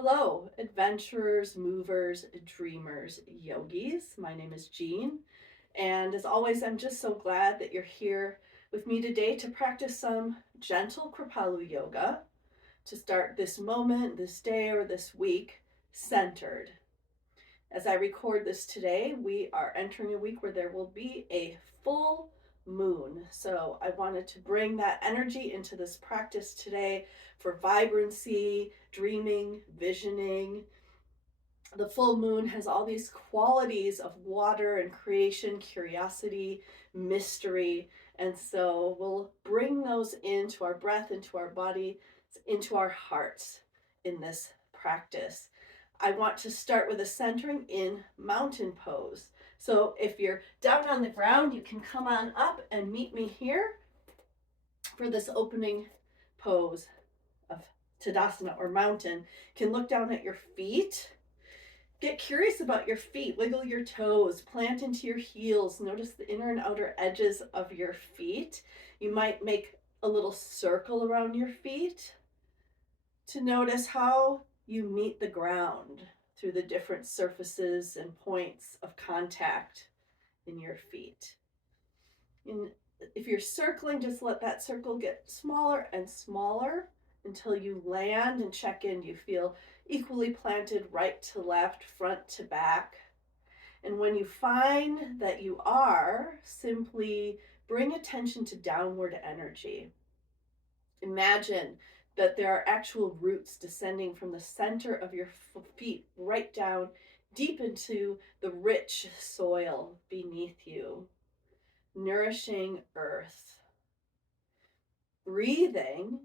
Hello, adventurers, movers, dreamers, yogis. My name is Jean, and as always, I'm just so glad that you're here with me today to practice some gentle Kripalu yoga to start this moment, this day, or this week centered. As I record this today, we are entering a week where there will be a full moon. So I wanted to bring that energy into this practice today for vibrancy, dreaming, visioning. The full moon has all these qualities of water and creation, curiosity, mystery. And so we'll bring those into our breath, into our body, into our hearts in this practice. I want to start with a centering in mountain pose. So if you're down on the ground, you can come on up and meet me here for this opening pose of Tadasana or mountain. You can look down at your feet. Get curious about your feet. Wiggle your toes. Plant into your heels. Notice the inner and outer edges of your feet. You might make a little circle around your feet to notice how you meet the ground through the different surfaces and points of contact in your feet. And if you're circling, just let that circle get smaller and smaller until you land and check in. You feel equally planted right to left, front to back. And when you find that you are, simply bring attention to downward energy. Imagine that there are actual roots descending from the center of your feet right down deep into the rich soil beneath you, nourishing earth. Breathing,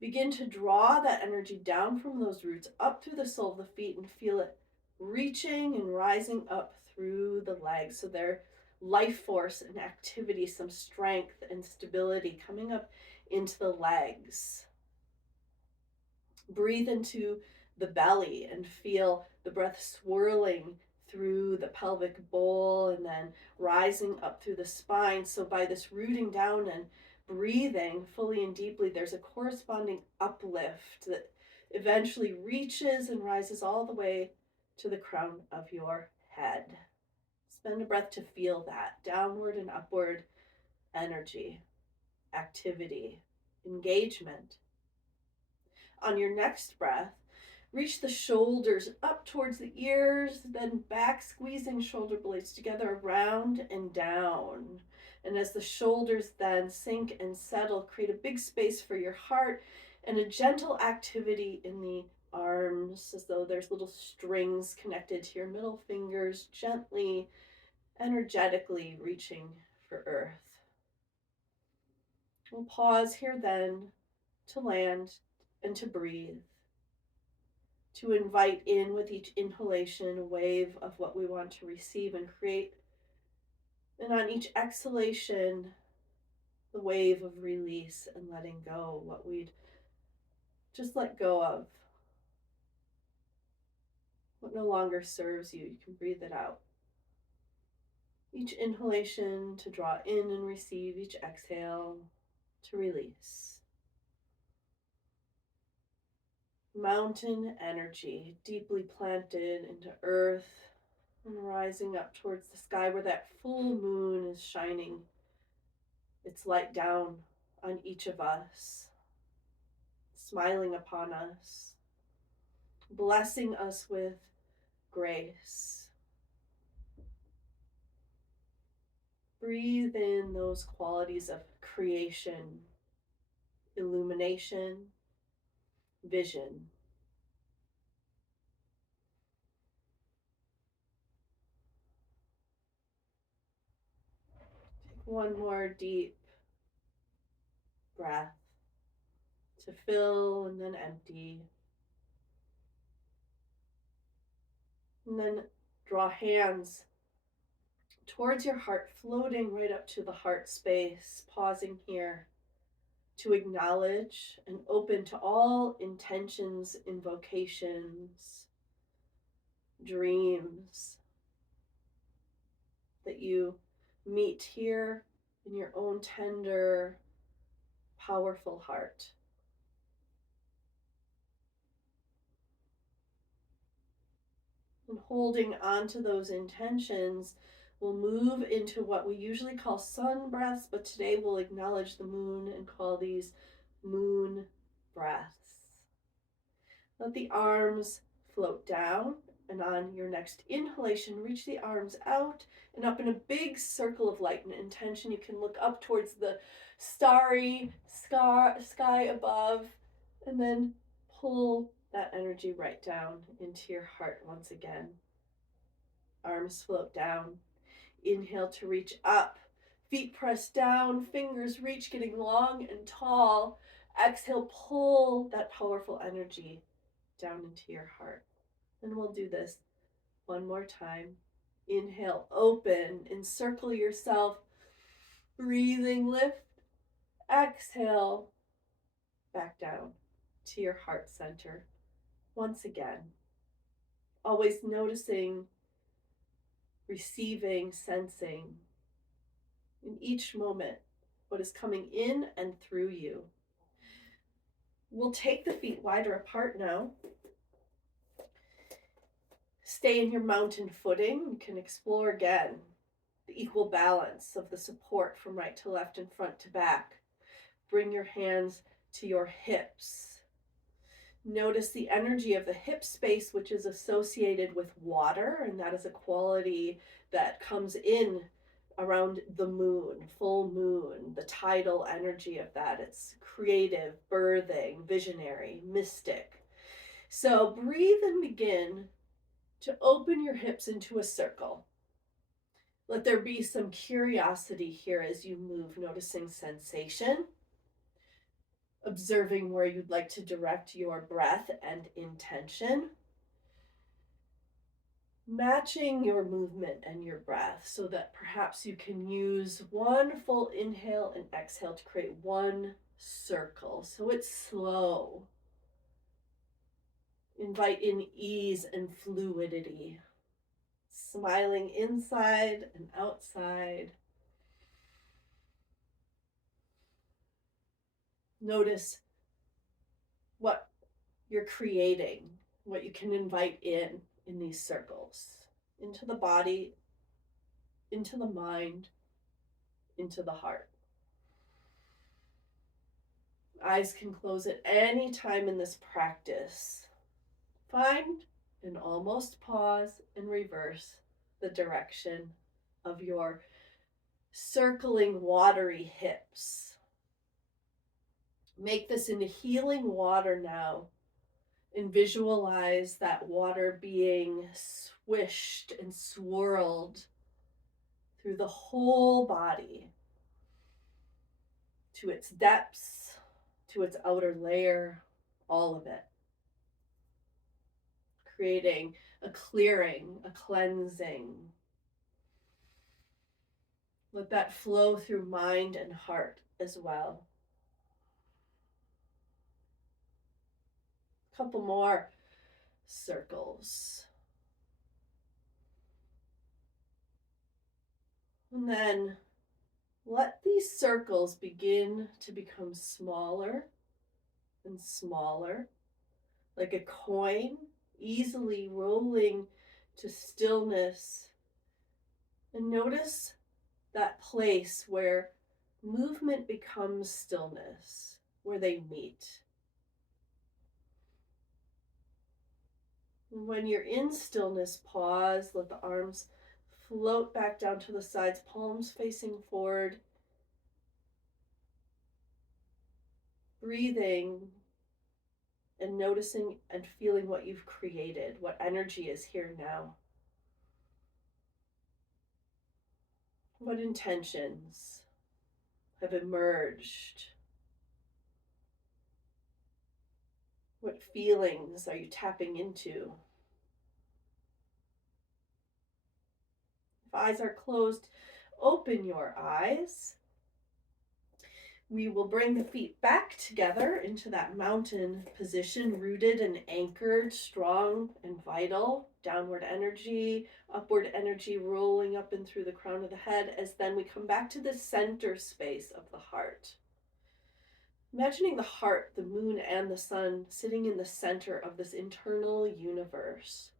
begin to draw that energy down from those roots up through the sole of the feet and feel it reaching and rising up through the legs. So their life force and activity, some strength and stability coming up into the legs. Breathe into the belly and feel the breath swirling through the pelvic bowl and then rising up through the spine. So by this rooting down and breathing fully and deeply, there's a corresponding uplift that eventually reaches and rises all the way to the crown of your head. Spend a breath to feel that downward and upward energy, activity, engagement. On your next breath, reach the shoulders up towards the ears, then back, squeezing shoulder blades together, around and down. And as the shoulders then sink and settle, create a big space for your heart and a gentle activity in the arms, as though there's little strings connected to your middle fingers, gently, energetically reaching for earth. We'll pause here then to land and to breathe, to invite in with each inhalation a wave of what we want to receive and create. And on each exhalation, the wave of release and letting go, what we'd just let go of, what no longer serves you. You can breathe it out. Each inhalation to draw in and receive, each exhale to release. Mountain energy deeply planted into earth and rising up towards the sky where that full moon is shining its light down on each of us, smiling upon us, blessing us with grace. Breathe in those qualities of creation, illumination, vision. Take one more deep breath to fill and then empty. And then draw hands towards your heart, floating right up to the heart space, pausing here to acknowledge and open to all intentions, invocations, dreams that you meet here in your own tender, powerful heart. And holding on to those intentions, we'll move into what we usually call sun breaths, but today we'll acknowledge the moon and call these moon breaths. Let the arms float down, and on your next inhalation, reach the arms out and up in a big circle of light and intention. You can look up towards the starry sky above, and then pull that energy right down into your heart once again. Arms float down. Inhale to reach up. Feet press down, fingers reach, getting long and tall. Exhale, pull that powerful energy down into your heart. And we'll do this one more time. Inhale, open, encircle yourself. Breathing, lift. Exhale, back down to your heart center. Once again, always noticing, receiving, sensing in each moment what is coming in and through you. We'll take the feet wider apart now. Stay in your mountain footing. You can explore again the equal balance of the support from right to left and front to back. Bring your hands to your hips. Notice the energy of the hip space, which is associated with water, and that is a quality that comes in around the moon, full moon, the tidal energy of that. It's creative, birthing, visionary, mystic. So breathe and begin to open your hips into a circle. Let there be some curiosity here as you move, noticing sensation, observing where you'd like to direct your breath and intention, matching your movement and your breath so that perhaps you can use one full inhale and exhale to create one circle. So it's slow. Invite in ease and fluidity, smiling inside and outside. Notice what you're creating, what you can invite in these circles, into the body, into the mind, into the heart. Eyes can close at any time in this practice. Find and almost pause and reverse the direction of your circling watery hips. Make this into healing water now, and visualize that water being swished and swirled through the whole body, to its depths, to its outer layer, all of it. Creating a clearing, a cleansing. Let that flow through mind and heart as well. A couple more circles. And then let these circles begin to become smaller and smaller, like a coin easily rolling to stillness. And notice that place where movement becomes stillness, where they meet. And when you're in stillness, pause, let the arms float back down to the sides, palms facing forward. Breathing and noticing and feeling what you've created, what energy is here now. What intentions have emerged? What feelings are you tapping into? If eyes are closed, open your eyes. We will bring the feet back together into that mountain position, rooted and anchored, strong and vital. Downward energy, upward energy rolling up and through the crown of the head, as then we come back to the center space of the heart. Imagining the heart, the moon, and the sun sitting in the center of this internal universe.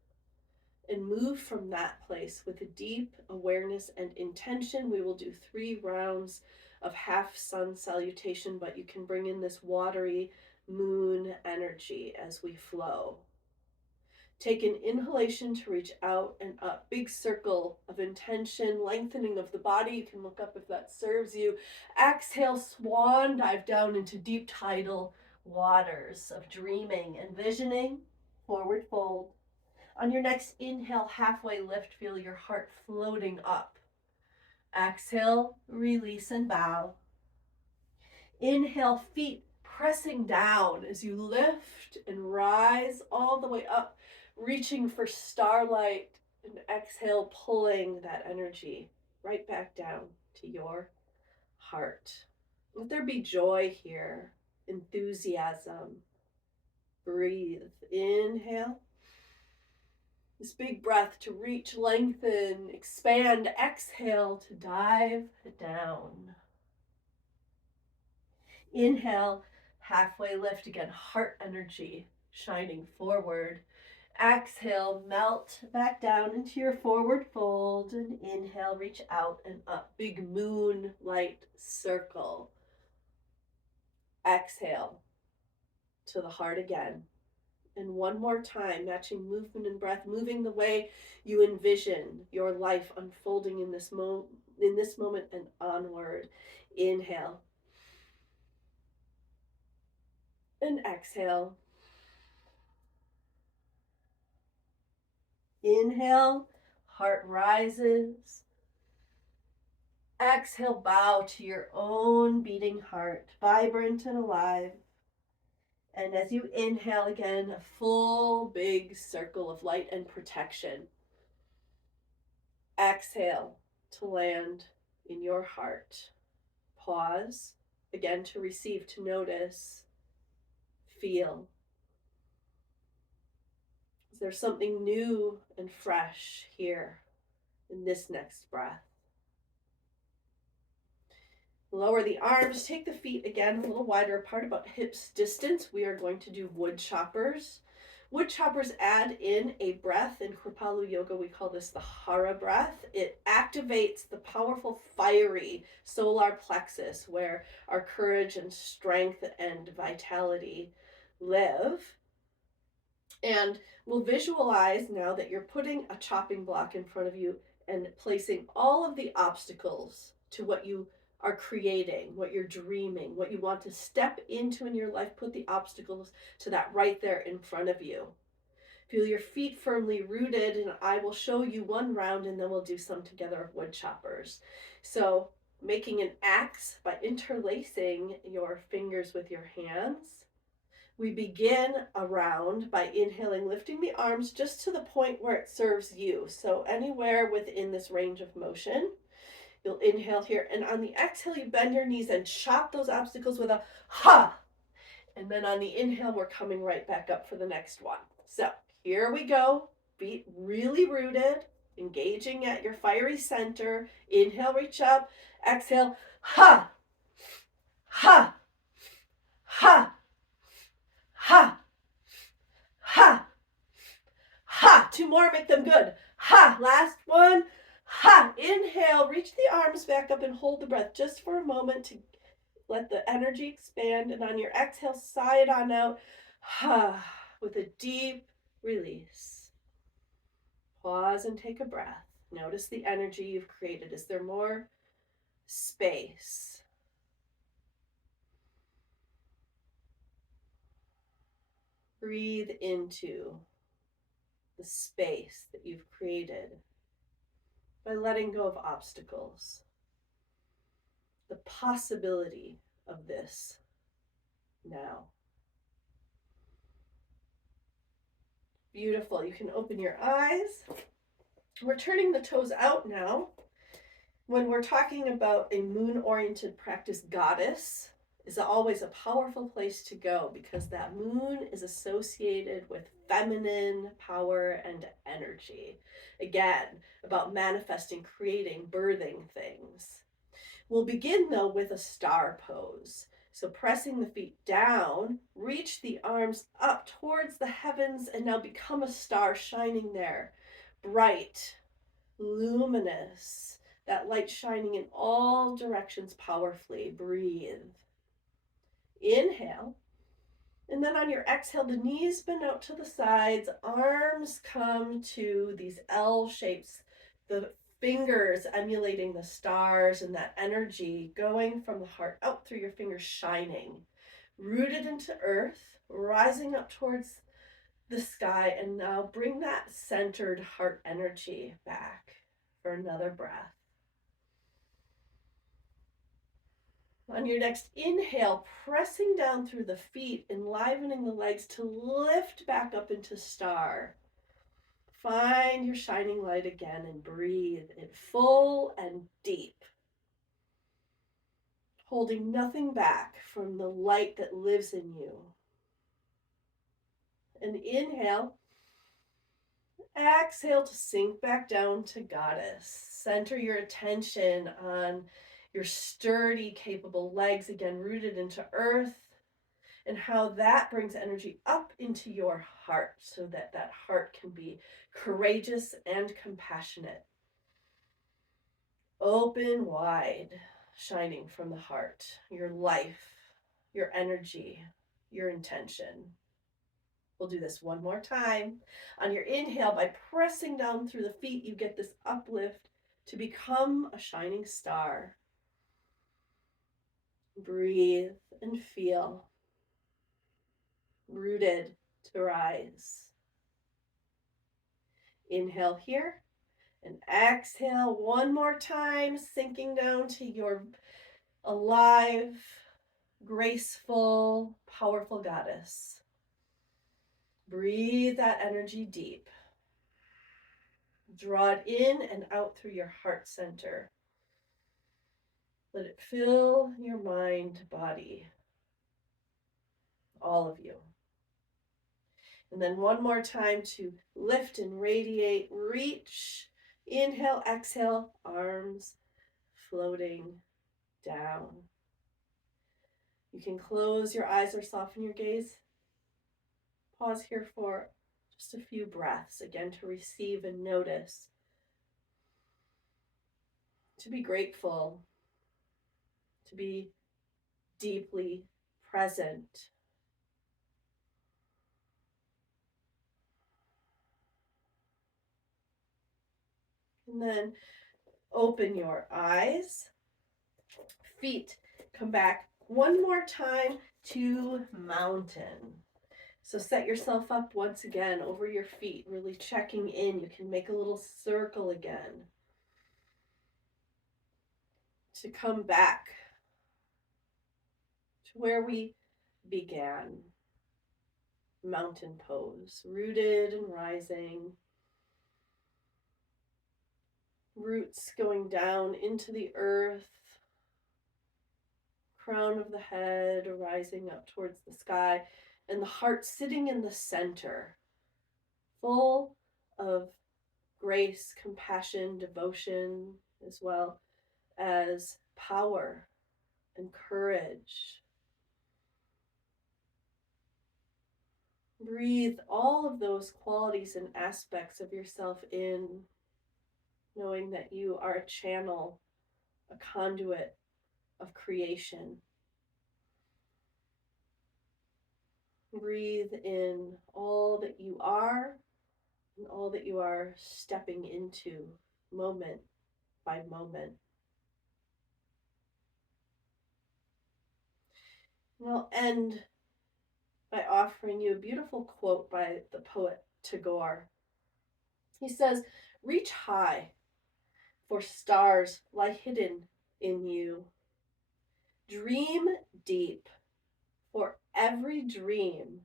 and move from that place with a deep awareness and intention. We will do 3 rounds of half sun salutation, but you can bring in this watery moon energy as we flow. Take an inhalation to reach out and up. Big circle of intention, lengthening of the body. You can look up if that serves you. Exhale, swan dive down into deep tidal waters of dreaming, envisioning, forward fold. On your next inhale, halfway lift, feel your heart floating up. Exhale, release and bow. Inhale, feet pressing down as you lift and rise all the way up, reaching for starlight, and exhale, pulling that energy right back down to your heart. Let there be joy here, enthusiasm. Breathe. Inhale. This big breath to reach, lengthen, expand. Exhale to dive down. Inhale, halfway lift again, heart energy shining forward. Exhale, melt back down into your forward fold, and inhale, reach out and up. Big moonlight circle. Exhale to the heart again. And one more time, matching movement and breath, moving the way you envision your life unfolding in this moment and onward. Inhale. And exhale. Inhale, heart rises. Exhale, bow to your own beating heart, vibrant and alive. And as you inhale again, a full big circle of light and protection. Exhale to land in your heart. Pause again to receive, to notice, feel. Is there something new and fresh here in this next breath? Lower the arms, take the feet again a little wider apart, about hips distance. We are going to do wood choppers. Wood choppers add in a breath. In Kripalu yoga, we call this the hara breath. It activates the powerful, fiery solar plexus where our courage and strength and vitality live. And we'll visualize now that you're putting a chopping block in front of you and placing all of the obstacles to what you are creating, what you're dreaming, what you want to step into in your life. Put the obstacles to that right there in front of you. Feel your feet firmly rooted, and I will show you one round and then we'll do some together of wood choppers. So making an axe by interlacing your fingers with your hands. We begin a round by inhaling, lifting the arms just to the point where it serves you. So anywhere within this range of motion. You'll inhale here, and on the exhale, you bend your knees and chop those obstacles with a ha. And then on the inhale, we're coming right back up for the next one. So here we go. Feet really rooted, engaging at your fiery center. Inhale, reach up. Exhale, ha, ha, ha, ha, ha, ha. 2 more, make them good. Ha, last one. Ha! Inhale, reach the arms back up and hold the breath just for a moment to let the energy expand. And on your exhale, sigh it on out. Ha! With a deep release. Pause and take a breath. Notice the energy you've created. Is there more space? Breathe into the space that you've created by letting go of obstacles. The possibility of this now. Beautiful. You can open your eyes. We're turning the toes out now. When we're talking about a moon-oriented practice, goddess is always a powerful place to go because that moon is associated with feminine power and energy. Again, about manifesting, creating, birthing things. We'll begin though with a star pose. So pressing the feet down, reach the arms up towards the heavens and now become a star shining there. bright, luminous, that light shining in all directions powerfully. Breathe. Inhale. And then on your exhale, the knees bend out to the sides, arms come to these L shapes, the fingers emulating the stars, and that energy going from the heart out through your fingers, shining, rooted into earth, rising up towards the sky. And now bring that centered heart energy back for another breath. On your next inhale, pressing down through the feet, enlivening the legs to lift back up into star. Find your shining light again and breathe it full and deep, holding nothing back from the light that lives in you. And inhale. Exhale to sink back down to goddess. Center your attention on your sturdy, capable legs, again rooted into earth, and how that brings energy up into your heart so that that heart can be courageous and compassionate. Open wide, shining from the heart, your life, your energy, your intention. We'll do this one more time. On your inhale, by pressing down through the feet, you get this uplift to become a shining star. Breathe and feel. Rooted to rise. Inhale here and exhale one more time, sinking down to your alive, graceful, powerful goddess. Breathe that energy deep. Draw it in and out through your heart center. Let it fill your mind, body, all of you. And then one more time to lift and radiate, reach. Inhale, exhale, arms floating down. You can close your eyes or soften your gaze. Pause here for just a few breaths, again, to receive and notice, to be grateful, to be deeply present. And then open your eyes, feet come back one more time to mountain. So set yourself up once again over your feet, really checking in. You can make a little circle again to come back to where we began. Mountain pose, rooted and rising. Roots going down into the earth. Crown of the head rising up towards the sky. And the heart sitting in the center, full of grace, compassion, devotion, as well as power and courage. Breathe all of those qualities and aspects of yourself in, knowing that you are a channel, a conduit of creation. Breathe in all that you are and all that you are stepping into moment by moment. And I'll end by offering you a beautiful quote by the poet Tagore. He says, "Reach high, for stars lie hidden in you. Dream deep, for every dream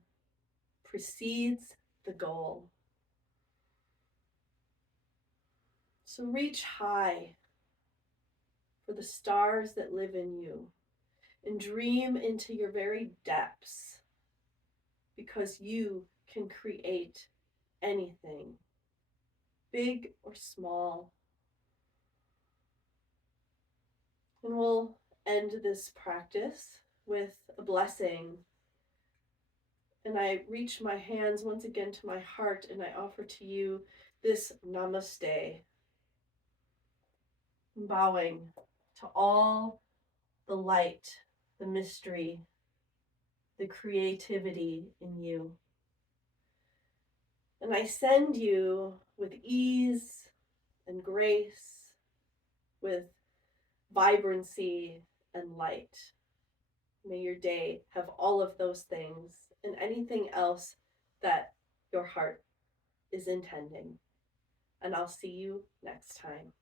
precedes the goal." So reach high for the stars that live in you and dream into your very depths, because you can create anything, big or small. And we'll end this practice with a blessing And I reach my hands once again to my heart and I offer to you this namaste, bowing to all the light, the mystery, the creativity in you. And I send you with ease and grace, with vibrancy and light. May your day have all of those things and anything else that your heart is intending. And I'll see you next time.